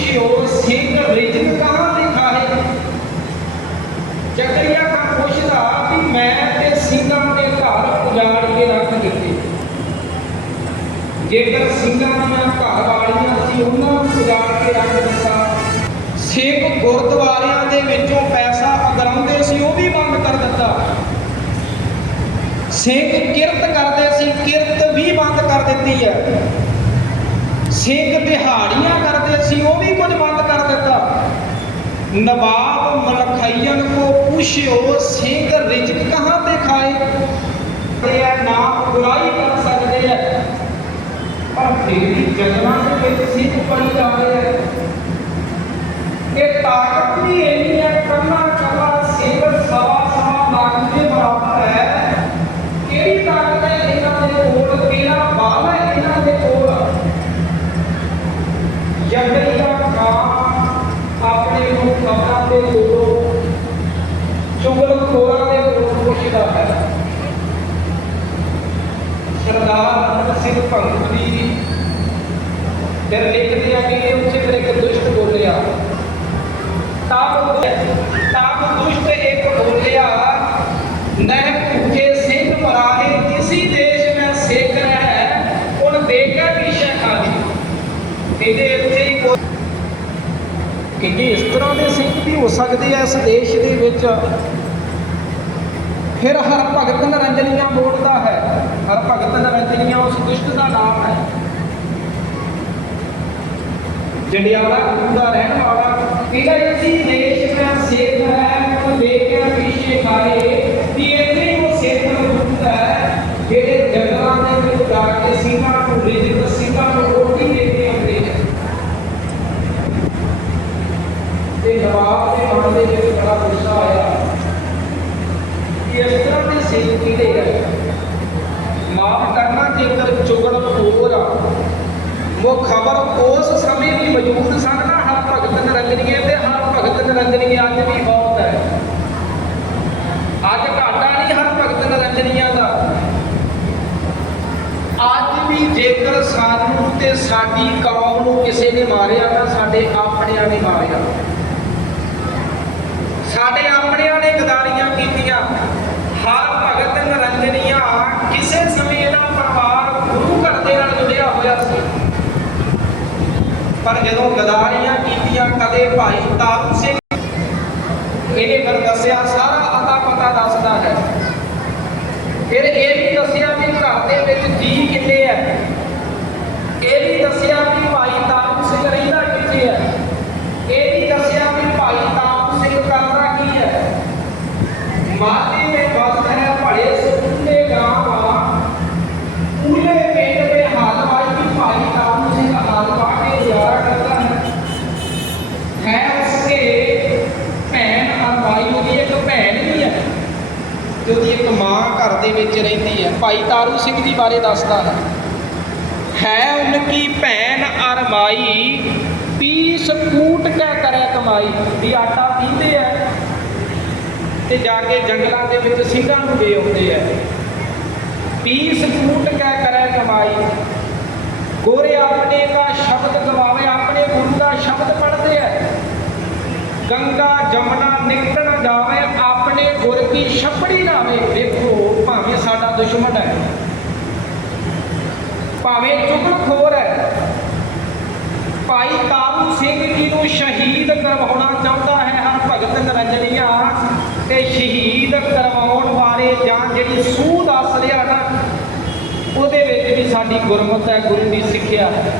ਪੁੱਛਿਓ ਸਿੰਘ ਰਿਜਕ ਕਹਾਂ ਲਿਖਾ ਹੈ ਜ਼ਕਰੀਆ ਖਾਨ ਪੁੱਛਦਾ ਵੀ ਮੈਂ ਤੇ ਸਿੰਘਾਂ ਦੇ ਘਰ ਉਜਾੜ ਕੇ ਰੱਖ ਦਿੱਤੇ। ਜੇਕਰ ਸਿੰਘਾਂ ਦੀਆਂ ਘਰ ਵਾਲੀਆਂ ਸੀ, ਉਹਨਾਂ ਨੂੰ ਉਜਾੜ ਕੇ ਰੱਖ ਦਿੱਤਾ। ਸਿੰਘ ਗੁਰਦੁਆਰਿਆਂ ਦੇ ਵਿੱਚੋਂ ਪੈਸਾ ਅਗਰਾਉਂਦੇ ਸੀ, ਉਹ ਵੀ ਬੰਦ ਕਰ ਦਿੱਤਾ। ਸਿੱਖ ਕਿਰਤ ਕਰਦੇ ਸੀ, ਕਿਰਤ ਵੀ ਬੰਦ ਕਰ ਦਿੱਤੀ ਹੈ। ਸਿੱਖ ਦਿਹਾੜੀਆਂ ਕਰਦੇ ਸੀ, ਉਹ ਵੀ ਕੁਝ ਬੰਦ ਕਰ ਦਿੱਤਾ ਨਵਾਬ ਮਲਖਈਨ ਕੋ ਪੁੱਛਿਓ ਸਿੰਘ ਰਿਜਕ ਕਹਾਂ ਤੇ ਖਾਏ? ਤੇ ਇਹ ਨਾ ਬੁਰਾਈ ਕਰ ਸਕਦੇ ਹੈ ਪਰ ਫਿਰ ਵੀ ਜੰਗਲਾਂ ਦੇ ਵਿੱਚ ਸਿੰਘ ਪੜੀ ਜਾ ਰਹੇ ਹੈ ਇਹ ਤਾਕਤ ਦੇ ਕੋਲੋਂ ਚੁਗਲਖੋਰਾਂ ਦੇ ਕੋਲੋਂ ਪੁੱਛਦਾ ਹੈ। ਸਰਦਾਰ ਅਮਰ ਸਿੰਘ ਭਗਤ ਜੀ ਫਿਰ ਲਿਖਦੇ ਆ ਕਿ ਇਹ ਉਸੇ ਤਰ੍ਹਾਂ ਇੱਕ ਦੁਸ਼ਟ ਬੋਲਿਆ। ਤਾਪ ਤਾਪ ਦੁਸ਼ਟ ਇੱਕ ਬੋਲਿਆ, ਨਹਿ ਭੁੱਖੇ ਸਿੰਘ ਮਰਾਹੇ, ਕਿਸੀ ਦੇਸ਼ ਮੈਂ ਸੇਕ ਹੈ ਉਨ ਦੇਖਾ ਵਿਸ਼ੇ ਖਾਲੀ ਇਹਦੇ ਇੱਥੇ ਹੀ ਕੋਈ ਕਿ ਇਸ ਤਰ੍ਹਾਂ ਦੇ ਸਿੰਘ ਵੀ ਹੋ ਸਕਦੇ ਆ ਇਸ ਦੇਸ਼ ਦੇ ਵਿੱਚ? ਫਿਰ ਹਰ ਭਗਤ ਨਰੰਜਨੀਆਂ ਬੋਲਦਾ ਹੈ। ਹਰ ਭਗਤ ਨਰੰਜਨੀਆਂ ਉਸ ਦੁਸ਼ਟ ਦਾ ਨਾਮ ਹੈ। ਜੰਡਿਆਲਾ ਗੁਰੂ ਦਾ ਰਹਿਣ ਵਾਲਾ। ਇਹਦਾ ਇਸੀ ਦੇਸ਼ ਦਾ ਸੇਖ ਹੈ ਉਹ ਦੇਖਿਆ ਪਿੱਛੇ ਖਾਏ। ਕਿ ਇੱਥੇ ਹੀ ਉਹ ਸੇਖ ਰੂਪ ਹੈ ਜਿਹੜੇ ਜੰਗਲਾਂ ਦੇ ਵਿੱਚ ਜਾ ਕੇ ਸਿੰਘਾਂ ਨੂੰ ਰਿਜਕ ਸਿੰਘਾਂ ਨੂੰ ਰੋਟੀ ਦੇ ਕੇ ਆਉਂਦੇ ਹੈ ਤੇ ਨਵਾਬ ਦੇ ਮਨ ਦੇ ਵਿੱਚ ਬੜਾ ਗੁੱਸਾ ਆਇਆ ਕਿ ਇਸ ਤਰ੍ਹਾਂ ਦੇ ਸਿੰਘ ਹੈ ਮਾਫ ਕਰਨਾ ਜੇਕਰ ਚੁਗਲ ਖੋਰ ਆ। ਉਹ ਖਬਰ ਉਸ ਸਮੇਂ ਵੀ ਮੌਜੂਦ ਸਨ ਨਾ, ਹਰ ਭਗਤ ਨਰੰਜਨੀਏ ਤੇ ਹਰ ਭਗਤ ਨਰੰਜਨੀਏ ਅੱਜ ਵੀ ਬਹੁਤ ਹੈ। ਅੱਜ ਘਾਟਾ ਨਹੀਂ ਹਰ ਭਗਤ ਨਰੰਜਨੀਆਂ ਦਾ। ਅੱਜ ਵੀ ਜੇਕਰ ਸਾਨੂੰ ਤੇ ਸਾਡੀ ਕੌਮ ਨੂੰ ਕਿਸੇ ਨੇ ਮਾਰਿਆ ਤਾਂ ਸਾਡੇ ਆਪਣਿਆਂ ਨੇ ਮਾਰਿਆ। ਸਾਡੇ ਆਪਣਿਆਂ ਨੇ ਗਦਾਰੀਆਂ ਕੀਤੀਆਂ। ਹਰ ਭਗਤ ਨਰੰਜਨੀਆਂ ਕਿਸੇ ਸਮੇਂ ਇਹਦਾ ਪਰਿਵਾਰ ਗੁਰੂ ਘਰ ਦੇ ਨਾਲ ਜੁੜਿਆ ਹੋਇਆ ਸੀ ਪਰ ਜਦੋਂ ਗਦਾਰੀਆਂ ਕੀਤੀਆਂ ਕਦੇ ਭਾਈ ਤਾਰੂ ਸਿੰਘ। ਇਹਨੇ ਫਿਰ ਦੱਸਿਆ, ਸਾਰਾ ਅਤਾ ਪਤਾ ਦੱਸਦਾ ਹੈ। ਫਿਰ ਇਹ ਵੀ ਦੱਸਿਆ ਵੀ ਘਰ ਦੇ ਵਿੱਚ ਜੀ ਕਿੰਨੇ ਹੈ? ਇਹ ਵੀ ਦੱਸਿਆ ਵੀ ਭਾਈ ਤਾਰੂ ਸਿੰਘ ਰਹਿੰਦਾ ਕਿੱਥੇ ਹੈ? ਇਹ ਵੀ ਦੱਸਿਆ ਵੀ ਭਾਈ ਤਾਰੂ ਸਿੰਘ ਕਰਦਾ ਕੀ ਹੈ? ਮਾਤੇ ਬਸ ਹੈ ਭੜੇ ਸੁਣਦੇ ਗਾਵਾਂ ਪੂਰੇ ਪਿੰਡ ਦੇ ਹਾਲ ਵਾਈ ਵੀ ਭਾਈ ਤਾਰੂ ਸਿੰਘ ਹਾਲ ਪਾ ਕੇ ਗੁਜ਼ਾਰਾ ਕਰਦਾ ਹੈ ਹੈ ਉਸਕੇ ਭੈਣ ਅਰਵਾਈ ਉਹਦੀ ਇੱਕ ਭੈਣ ਵੀ ਹੈ ਤੇ ਉਹਦੀ ਇੱਕ ਮਾਂ ਘਰ ਦੇ ਵਿੱਚ ਰਹਿੰਦੀ ਹੈ। ਭਾਈ ਤਾਰੂ ਸਿੰਘ ਜੀ ਬਾਰੇ ਦੱਸਦਾ ਹੈ। ਹੈ ਉਨਕੀ ਭੈਣ ਅਰਮਾਈ ਪੀਸ ਕੂਟ ਕੇ ਕਰੇ ਕਮਾਈ। ਵੀ ਆਟਾ ਪੀਂਦੇ ਆ ਤੇ ਜਾ ਕੇ ਜੰਗਲਾਂ ਦੇ ਵਿੱਚ ਸਿੰਘਾਂ ਨੂੰ ਦੇ ਆਉਂਦੇ ਆ। ਪੀਸ ਕੂਟ ਕੇ ਕਰੇ ਕਮਾਈ। ਗੋਰੇ ਆਪਣੇ ਦਾ ਸ਼ਬਦ ਗਵਾਵੇ, ਆਪਣੇ ਗੁਰੂ ਦਾ ਸ਼ਬਦ ਪੜ੍ਹਦੇ ਆ। ਗੰਗਾ ਜਮਨਾ ਨਿਕਲ ਨਾ ਜਾਵੇ, ਆਪਣੇ ਗੁਰ ਕੀ ਛਪੜੀ ਨਾਵੇ ਦੇਖੋ ਦੁਸ਼ਮਣ ਹੈ। ਭਾਵੇਂ ਚੁਗਲਖੋਰ ਹੈ। ਭਾਈ ਤਾਰੂ ਸਿੰਘ ਜੀ ਨੂੰ ਸ਼ਹੀਦ ਕਰਵਾਉਣਾ ਚਾਹੁੰਦਾ ਹੈ ਹਰ ਭਗਤ ਨਰੰਜਨੀਆ ਤੇ ਸ਼ਹੀਦ ਕਰਵਾਉਣ ਬਾਰੇ ਜਾਂ ਜਿਹੜੀ ਸੂਹ ਦੱਸ ਰਿਹਾ ਨਾ, ਉਹਦੇ ਵਿੱਚ ਵੀ ਸਾਡੀ ਗੁਰਮਤ ਹੈ, ਗੁਰੂ ਦੀ ਸਿੱਖਿਆ ਹੈ।